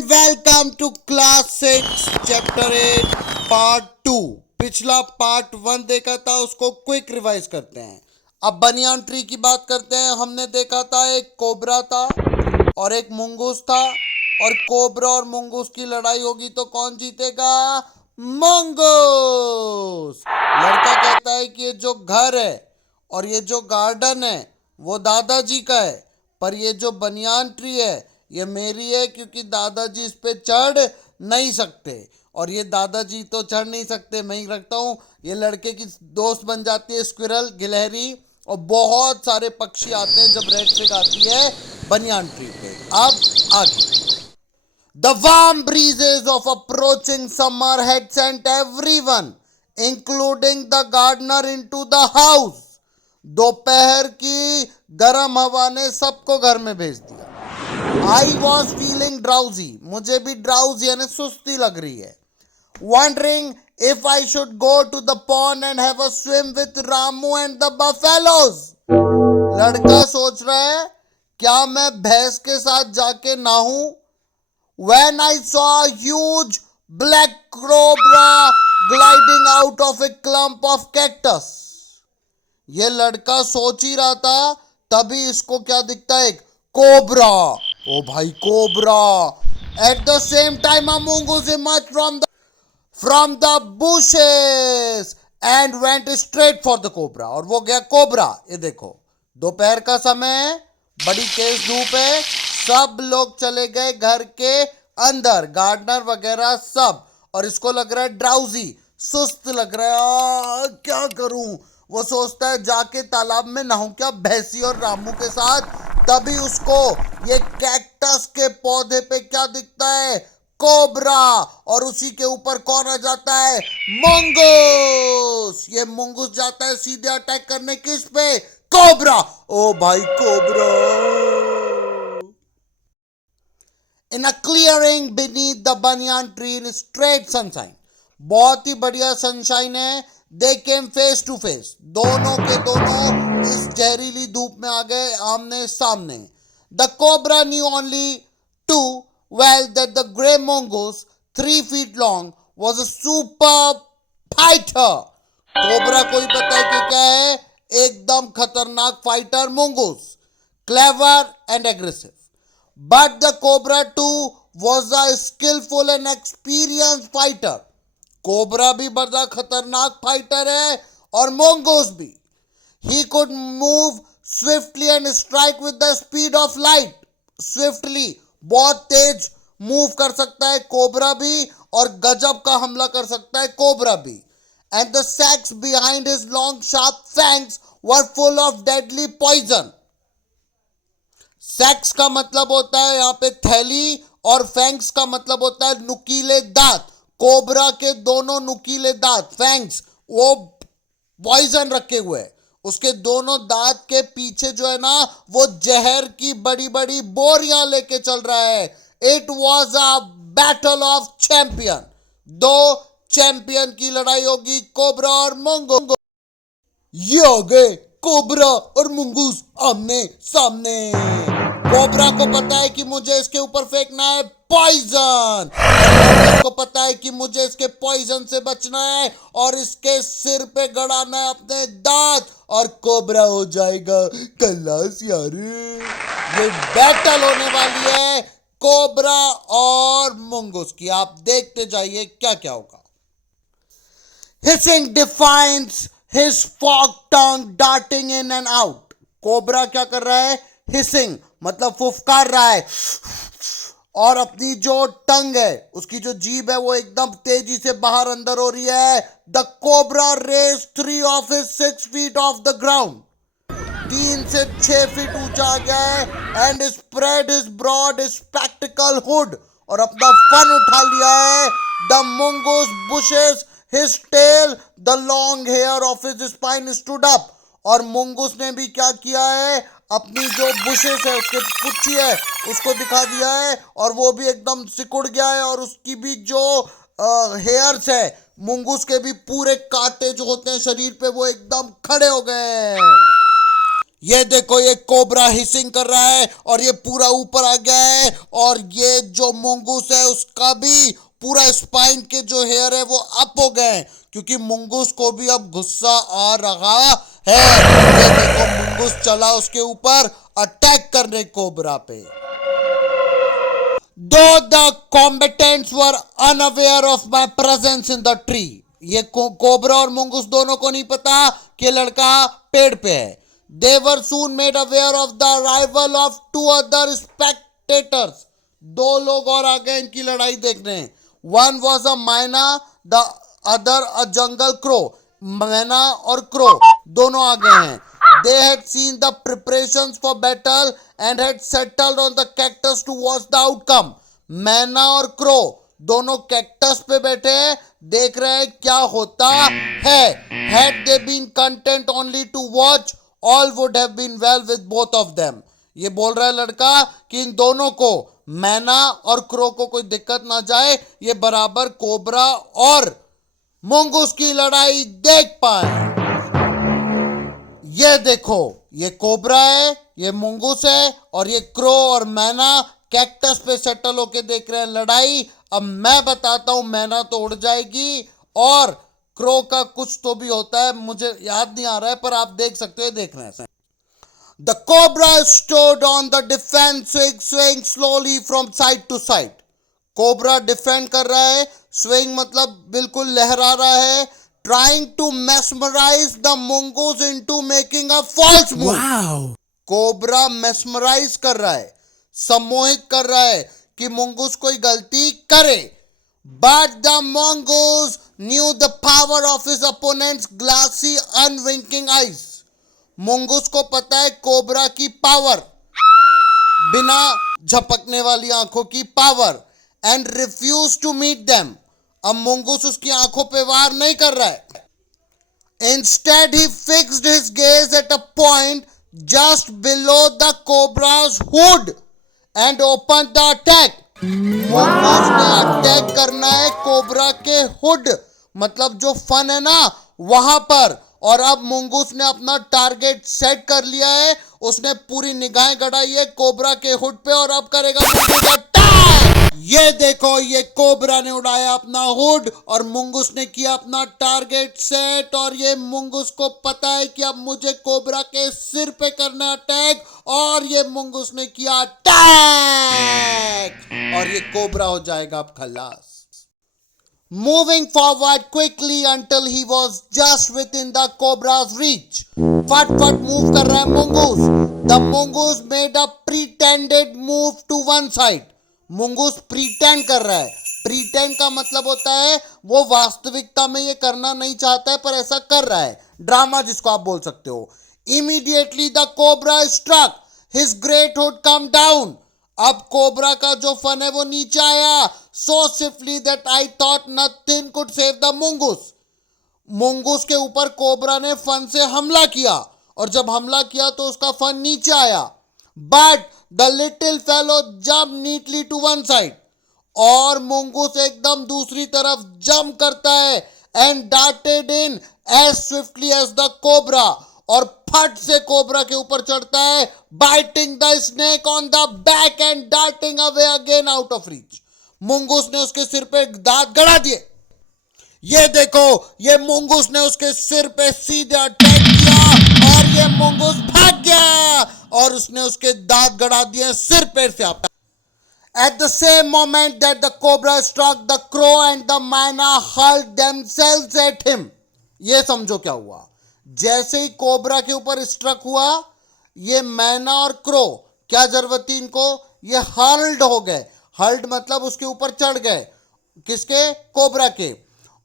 And welcome to class 6 chapter 8 part 2। पिछला part 1 देखा था, उसको क्विक रिवाइज करते हैं। अब बनियान ट्री की बात करते हैं। हमने देखा था एक कोबरा था और एक मुंगूस था, और कोबरा और मुंगूस की लड़ाई होगी तो कौन जीतेगा? मंगूस। लड़का कहता है कि ये जो घर है और ये जो गार्डन है वो दादाजी का है, पर ये जो बनियान ट्री है ये मेरी है, क्योंकि दादाजी इस पे चढ़ नहीं सकते, और ये दादाजी तो चढ़ नहीं सकते, मैं ही रखता हूँ। ये लड़के की दोस्त बन जाती है स्क्विरल, गिलहरी, और बहुत सारे पक्षी आते हैं जब रेड स्टिक आती है बनियान ट्री पे। अब आगे। The warm breezes of approaching summer had sent everyone, including the gardener, into the house. दोपहर की गर्म हवा ने सबको घर में भेज दिया। I was feeling drowsy. मुझे भी ड्राउजी यानी सुस्ती लग रही है। Wondering if I should go to the pond and have a swim with Ramu and the buffaloes. लड़का सोच रहा है क्या मैं भैंस के साथ जाके नहाऊं? When I saw a huge black cobra gliding out of a clump of cactus. ये लड़का सोच ही रहा था, तभी इसको क्या दिखता है? एक कोबरा। ओ भाई, cobra. At the same time, a mongoose emerged from the bushes and went straight for the cobra. और वो गया कोबरा। ये देखो, दोपहर का समय, बड़ी तेज धूप है, सब लोग चले गए घर के अंदर, गार्डनर वगैरह सब, और इसको लग रहा है ड्राउजी, सुस्त लग रहा है। क्या करूं? वो सोचता है जाके तालाब में नहाऊं क्या भैंसी और रामू के साथ। तभी उसको ये कैक्टस के पौधे पे क्या दिखता है? कोबरा। और उसी के ऊपर कौन आ जाता है? मंगूस। ये मंगूस जाता है सीधे अटैक करने किस पे? कोबरा। ओ भाई, cobra. In a clearing beneath the banyan tree in straight sunshine. बहुत ही बढ़िया सनशाइन है। They came face to face. दोनों के दोनों इस जहरीली धूप में आ गए आमने सामने। The cobra knew only too well that the grey mongoose, 3 feet long, was a superb fighter. Cobra को ही पता है कि क्या है? एकदम खतरनाक fighter mongoose, clever and aggressive. But the cobra too was a skillful and experienced fighter. Cobra भी बड़ा खतरनाक फाइटर है और mongoose भी. He could move swiftly and strike with the speed of light. Swiftly, बहुत तेज मूव कर सकता है कोबरा भी, और गजब का हमला कर सकता है कोबरा भी. And the sacks behind his long sharp fangs were full of deadly poison. सैक्स का मतलब होता है यहाँ पे थैली, और फैंग्स का मतलब होता है नुकीले दांत. कोबरा के दोनों नुकीले दांत, फैंग्स, वो पॉइजन रखे हुए हैं. उसके दोनों दांत के पीछे जो है ना, वो जहर की बड़ी बड़ी बोरियां लेके चल रहा है. It was a battle of champion. दो चैंपियन की लड़ाई होगी, कोबरा और मंगूस. ये आ गए कोबरा और मंगूस आमने सामने. कोबरा को पता है कि मुझे इसके ऊपर फेंकना है पॉइजन, और को पता है कि मुझे इसके पॉइजन से बचना है, और इसके सिर पे गड़ाना है अपने दांत, और कोबरा हो जाएगा खल्लास यार. ये बैटल होने वाली है कोबरा और मंगूस की. आप देखते जाइए क्या क्या होगा. Hissing defiance, his forked tongue darting in and out. Cobra क्या कर रहा है? हिसिंग मतलब फुफकार रहा है, और अपनी जो टंग है, उसकी जो जीभ है, वो एकदम तेजी से बाहर अंदर हो रही है. The cobra raise 3 of his 6 feet off the ground. 3 से 6 फीट ऊंचा आ गया है. And spread his broad spectacle hood, और अपना फन उठा लिया है. The mongoose bushes his tail, the long hair of his spine stood up. और मंगूस ने भी क्या किया है? अपनी जो बुशेस है, उसके पुच्छी है, उसको दिखा दिया है, और वो भी एकदम सिकुड़ गया है, और उसकी भी जो हेयर्स है, मंगूस के भी पूरे कांटे जो होते हैं शरीर पे, वो एकदम खड़े हो गए हैं. ये देखो ये कोबरा हिसिंग कर रहा है और ये पूरा ऊपर आ गया है और ये जो मुंगूस है उसका भी पूरा स्पाइन के जो हेयर है वो अप हो गए हैं क्योंकि मुंगूस को भी अब गुस्सा आ रहा है। ये देखो मुंगूस चला उसके ऊपर अटैक करने कोबरा पे। Though the combatants were unaware of my presence in the tree, ये कोबरा और मुंगूस दोनों को नहीं पता कि लड़का पेड़ पे है। They were soon made aware of the arrival of two other spectators. दो लोग और आ गए इनकी लड़ाई देखने। One was a myna, the other a jungle crow. मैना और क्रो दोनों आ गए हैं। They had seen the preparations for battle and had settled on the cactus to watch the outcome. मैना और क्रो दोनों कैक्टस पे बैठे हैं, देख रहे हैं क्या होता है। Had they been content only to watch, all would have been well with both of them. ये बोल रहा है लड़का कि इन दोनों को, मैना और क्रो को कोई दिक्कत ना जाए, ये बराबर कोबरा और मुंगूस की लड़ाई देख पाए। ये देखो ये कोबरा है, ये मुंगूस है और ये क्रो और मैना कैक्टस पे सेटल होके देख रहे हैं लड़ाई। अब मैं बताता हूं, मैना तो उड़ जाएगी और क्रो का कुछ तो भी होता है, मुझे याद नहीं आ रहा है, पर आप देख सकते हो, देख रहे हैं। The cobra stood on the defense, swaying slowly from side to side. Cobra defend कर रहा है, स्विंग मतलब बिल्कुल लहरा रहा है, trying to mesmerize the mongoose into making a false move. Wow. Cobra mesmerize कर रहा है, सम्मोहित कर रहा है कि mongoose कोई गलती करे। But the mongoose knew the power of his opponent's glassy, unwinking eyes. mongoose को पता है कोबरा की पावर, बिना झपकने वाली आंखों की power, and refused to meet them. अब mongoose उसकी आंखों पे वार नहीं कर रहा है। Instead, he fixed his gaze at a point just below the cobra's hood and opened the attack. mongoose ने अटैक करना है कोबरा के हुड, मतलब जो फन है ना वहां पर, और अब mongoose ने अपना टारगेट सेट कर लिया है। उसने पूरी निगाहें गड़ाई है कोबरा के हुड पे और अब करेगा mongoose अटैक। ये देखो ये कोबरा ने उड़ाया अपना हुड और मुंगूस ने किया अपना टारगेट सेट, और ये मुंगूस को पता है कि अब मुझे कोबरा के सिर पे करना अटैक, और ये मुंगूस ने किया अटैक और ये कोबरा हो जाएगा अब खलास। Moving forward quickly until he was just within the cobra's reach. फट मूव कर रहा है mongoose. The mongoose made a pretended move to one side. मुंगूस प्रीटेंड कर रहा है। प्रीटेंड का मतलब होता है वो वास्तविकता में ये करना नहीं चाहता है पर ऐसा कर रहा है, ड्रामा जिसको आप बोल सकते हो। Immediately the cobra struck, his great hood come down. अब कोबरा का जो फन है वो नीचे आया, so swiftly that I thought nothing could save the mongoose. Mongoose के ऊपर कोबरा ने फन से हमला किया और जब हमला किया तो उसका फन नीचे आया। But the little fellow jump neatly to one side, और मुंगूस एकदम दूसरी तरफ जंप करता है and darted in as swiftly as the cobra, और फट से कोबरा के ऊपर चढ़ता है, biting the snake on the back and darting away again out of reach. Mongoose ने उसके सिर पे दांत गड़ा दिए। ये देखो ये मुंगूस ने उसके सिर पे सीधे अटैक किया और ये मुंगूस भाग गया और उसने उसके दांत गड़ा दिए सिर पे से। आप At the same moment that the cobra struck, the crow and the myna hurled themselves at him. ये समझो क्या हुआ, जैसे ही कोबरा के ऊपर स्ट्रक हुआ, ये मैना और क्रो, क्या जरूरत थी इनको, ये हर्ल्ड हो गए। हर्ल्ड मतलब उसके ऊपर चढ़ गए, किसके, कोबरा के।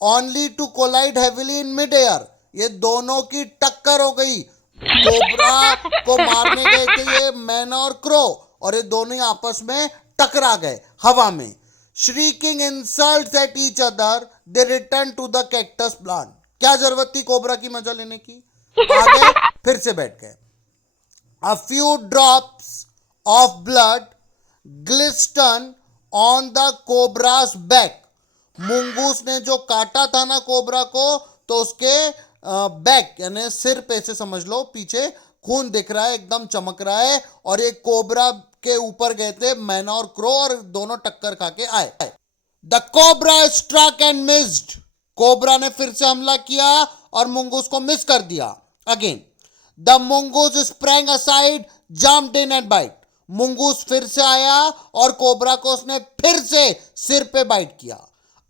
Only to collide heavily in mid air, ये दोनों की टक्कर हो गई। कोबरा को मारने गए थे ये मैना और क्रो, और ये दोनों ही आपस में टकरा गए हवा में। Shrieking insults at each other, they return to the cactus plant. क्या जरूरत थी कोबरा की मजा लेने की, आ गए फिर से बैठ गए। A few drops of blood glistened on the cobra's back. मुंगूस ने जो काटा था ना कोबरा को, तो उसके बैक यानी सिर पे से समझ लो, पीछे खून दिख रहा है, एकदम चमक रहा है। और एक कोबरा के ऊपर गए थे मैना और क्रो, और दोनों टक्कर खा के आए। The cobra struck and missed. Cobra ने फिर से हमला किया और मुंगूस को मिस कर दिया। Again the mongoose sprang aside, jumped in and bite. Mongoose फिर से आया और कोबरा को उसने फिर से सिर पे बाइट किया।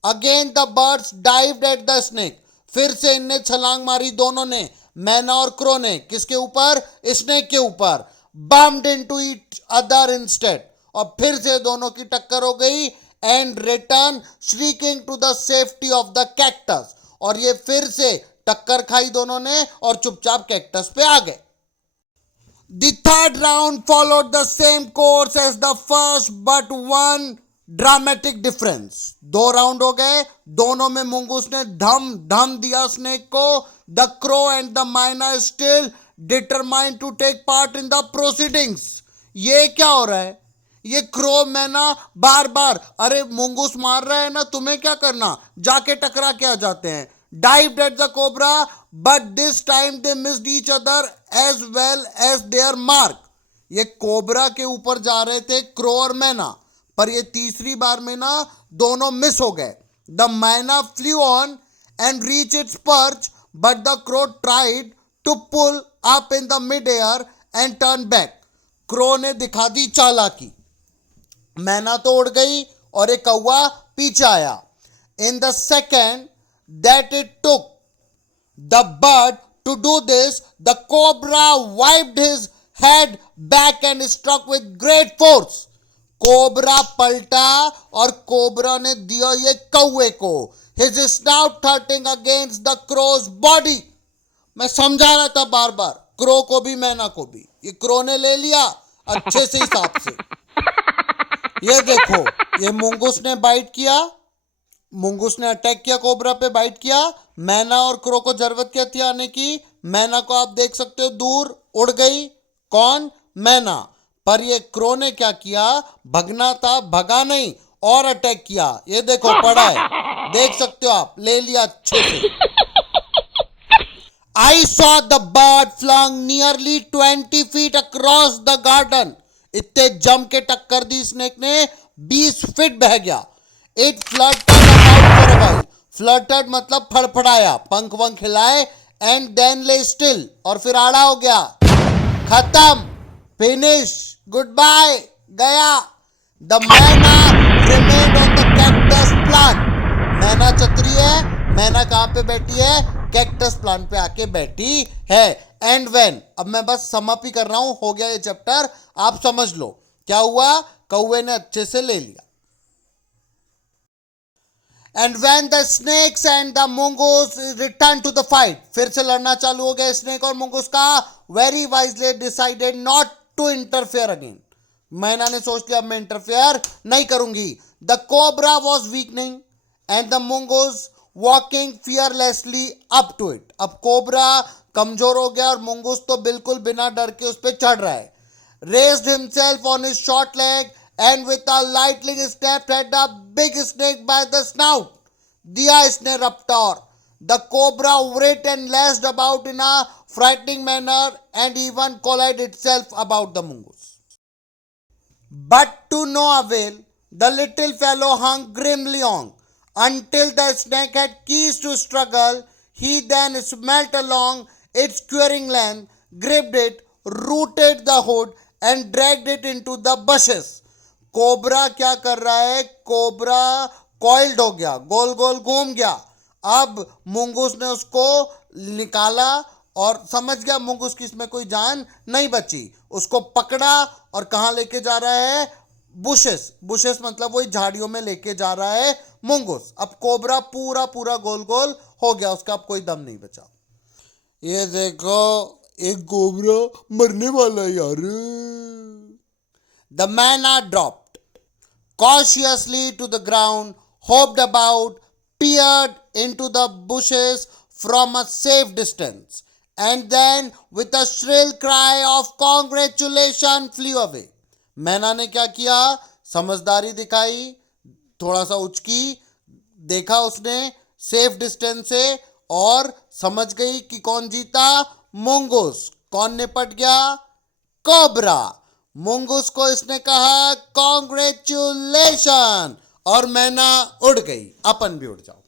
Again the birds dived at the snake. फिर से इनने छलांग मारी दोनों ने, मैना और क्रो ने। किसके ऊपर? स्नेक के ऊपर। Bumped into each other instead. और फिर से दोनों की टक्कर हो गई। And return shrieking to the safety of the cactus. और ये फिर से टक्कर खाई दोनों ने और चुपचाप कैक्टस पे आ गए। The third round followed the same course as the first, but one dramatic difference. 2 round हो गए, दोनों में मुंगूस ने धम धम दिया स्नेक को। The crow and the myna still determined to take part in the proceedings. ये क्या हो रहा है? ये क्रो मैना बार बार, अरे मुंगूस मार रहा है ना, तुम्हें क्या करना, जाके टकरा के आ जाते हैं। Dived at the cobra, but this time they missed each other as well as their mark. ये कोबरा के ऊपर जा रहे थे क्रो और मैना, पर ये तीसरी बार में ना दोनों मिस हो गए। The myna flew on and reach its perch, but the crow tried to pull up in the mid air and turn back. Crow ने दिखा दी चालाकी, मैना तो उड़ गई और एक कौवा पीछे आया। In the second that it took the bird to do this, the cobra wiped his head back and struck with great force. Cobra पलटा और कोबरा ने दिया ये कौवे को, his snout hurting against the crow's body. मैं समझा रहा था बार बार, क्रो को भी मैना को भी। ये क्रो ने ले लिया अच्छे से हिसाब से। ये देखो, ये मुंगूस ने बाइट किया, मुंगूस ने अटैक किया, कोबरा पे बाइट किया। मैना और क्रो को जरूरत क्या थी आने की? मैना को आप देख सकते हो दूर उड़ गई। कौन? मैना। पर ये क्रो ने क्या किया? भगना था, भगा नहीं और अटैक किया। ये देखो पड़ा है, देख सकते हो आप, ले लिया अच्छे से। I saw the bird flung nearly 20 feet across the garden. इतने जम के टक्कर दी स्नेक ने, 20 फीट बह गया। It fluttered about for a while. Fluttered मतलब फड़फड़ाया, पंख वंख हिलाए, and then lay still, और फिर आड़ा हो गया। खत्म, फिनिश, गुड बाय, गया। The मैना remained on the cactus plant. मैना चतुरी है, मैना कहाँ पे बैठी है? कैक्टस प्लांट पे आके बैठी है। एंड वेन, अब मैं बस समअप ही कर रहा हूं, हो गया ये चैप्टर, आप समझ लो क्या हुआ। कौवे ने अच्छे से ले लिया। And when the snakes and the mongoose returned to the fight, फिर से लड़ना चालू हो गया स्नेक और mongoose का। Very wisely decided not to interfere again. मैना ने सोच लिया अब मैं इंटरफेयर नहीं करूंगी। The cobra was weakening and the mongoose walking fearlessly up to it. अब कोबरा कमजोर हो गया और mongoose तो बिल्कुल बिना डर के उस पर चढ़ रहा है। Raised himself on his short leg and with a lightning snapped at the big snake by the snout. दिया इसने रफ्तार। The cobra writhed and lashed about in a frightening manner and even collided itself about the mongoose. But to no avail, the little fellow hung grimly on until the snake had ceased to struggle. He then smelt along its quivering length, gripped it, rooted the hood and dragged it into the bushes. Cobra क्या कर रहा है? Cobra coiled हो गया, गोल गोल घूम गया। अब मुंगूस ने उसको निकाला और समझ गया मुंगूस की इसमें कोई जान नहीं बची। उसको पकड़ा और कहाँ लेके जा रहा है? बुशेस। बुशेस मतलब वही झाड़ियों में लेके जा रहा है मुंगूस। अब कोबरा पूरा पूरा गोल गोल हो गया, उसका अब कोई दम नहीं बचा। ये देखो, एक कोबरा मरने वाला है यार। The मैना dropped cautiously to the ground, hopped about, peered into the bushes from a safe distance, and then with a shrill cry of congratulations flew away. मैना ने क्या किया? समझदारी दिखाई, थोड़ा सा उचकी, देखा उसने सेफ डिस्टेंस से और समझ गई कि कौन जीता? मुंगूस। कौन निपट गया? कोबरा। मुंगूस को इसने कहा कॉन्ग्रेचुलेशन और मैना उड़ गई। अपन भी उड़ जाओ।